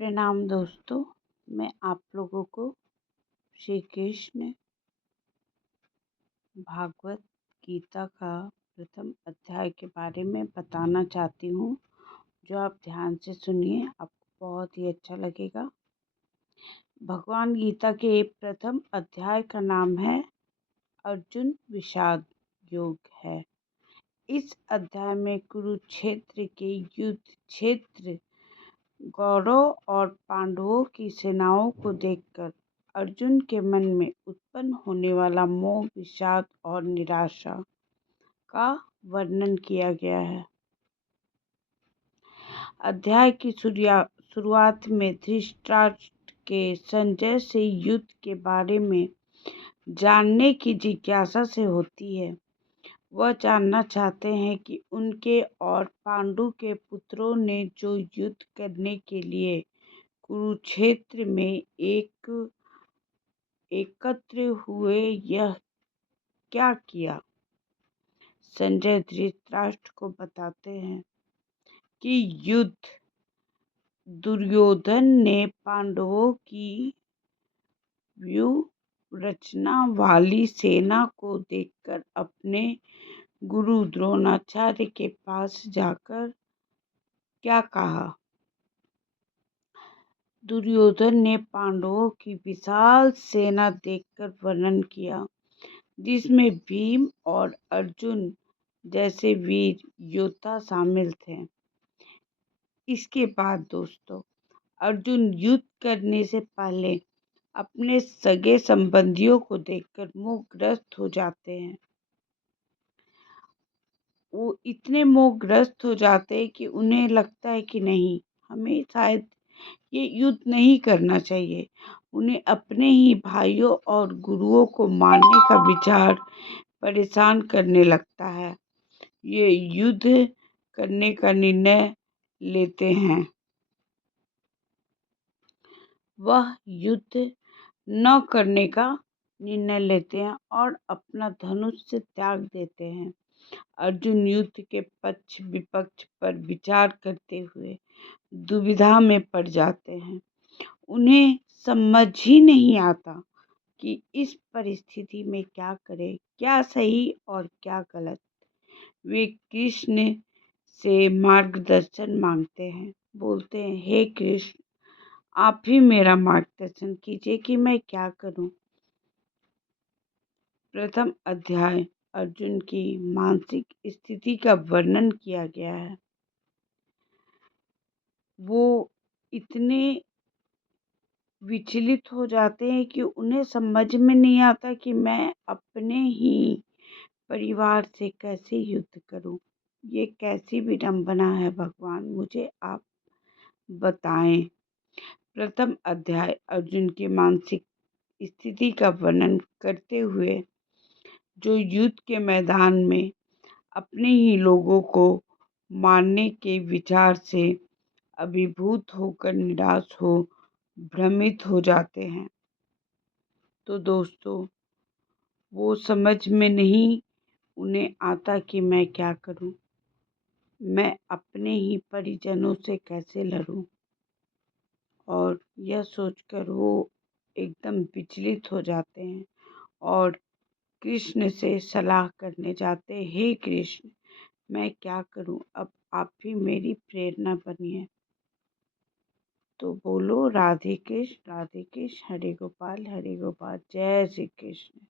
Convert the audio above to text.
प्रणाम दोस्तों। मैं आप लोगों को श्री कृष्ण भागवत गीता का प्रथम अध्याय के बारे में बताना चाहती हूँ, जो आप ध्यान से सुनिए, आपको बहुत ही अच्छा लगेगा। भगवान गीता के प्रथम अध्याय का नाम है अर्जुन विषाद योग है। इस अध्याय में कुरुक्षेत्र के युद्ध क्षेत्र कौरव और पांडवों की सेनाओं को देखकर अर्जुन के मन में उत्पन्न होने वाला मोह, विषाद और निराशा का वर्णन किया गया है। अध्याय की शुरुआत में धृतराष्ट्र के संजय से युद्ध के बारे में जानने की जिज्ञासा से होती है। वह जानना चाहते हैं कि उनके और पांडु के पुत्रों ने जो युद्ध करने के लिए कुरुक्षेत्र में एकत्र हुए, यह क्या किया। संजय धृतराष्ट्र को बताते हैं कि युद्ध दुर्योधन ने पांडवों की व्यूह रचना वाली सेना को देखकर अपने गुरु द्रोणाचार्य के पास जाकर क्या कहा। दुर्योधन ने पांडवों की विशाल सेना देखकर वर्णन किया, जिसमें भीम और अर्जुन जैसे वीर योद्धा शामिल थे। इसके बाद दोस्तों, अर्जुन युद्ध करने से पहले अपने सगे संबंधियों को देखकर मोहग्रस्त हो जाते हैं। वो इतने मोहग्रस्त हो जाते हैं कि उन्हें लगता है कि नहीं, हमें शायद ये युद्ध नहीं करना चाहिए। उन्हें अपने ही भाइयों और गुरुओं को मारने का विचार परेशान करने लगता है। ये युद्ध करने का निर्णय लेते हैं। वह युद्ध न करने का निर्णय लेते हैं और अपना धनुष से त्याग देते हैं। अर्जुन युद्ध के पक्ष विपक्ष पर विचार करते हुए दुविधा में पड़ जाते हैं। उन्हें समझ ही नहीं आता कि इस परिस्थिति में क्या करें, क्या सही और क्या गलत। वे कृष्ण से मार्गदर्शन मांगते हैं, बोलते हैं, हे कृष्ण, आप ही मेरा मार्गदर्शन कीजिए कि मैं क्या करूं। प्रथम अध्याय अर्जुन की मानसिक स्थिति का वर्णन किया गया है। वो इतने विचलित हो जाते हैं कि उन्हें समझ में नहीं आता कि मैं अपने ही परिवार से कैसे युद्ध करूं। ये कैसी विडंबना है भगवान, मुझे आप बताएं। प्रथम अध्याय अर्जुन की मानसिक स्थिति का वर्णन करते हुए जो युद्ध के मैदान में अपने ही लोगों को मारने के विचार से अभिभूत होकर निराश हो भ्रमित हो जाते हैं। तो दोस्तों, वो समझ में नहीं उन्हें आता कि मैं क्या करूं, मैं अपने ही परिजनों से कैसे लड़ूं। और यह सोचकर वो एकदम विचलित हो जाते हैं और कृष्ण से सलाह करने जाते, हे कृष्ण, मैं क्या करूं, अब आप ही मेरी प्रेरणा बनिए। तो बोलो राधे कृष्ण, हरे गोपाल, जय श्री कृष्ण।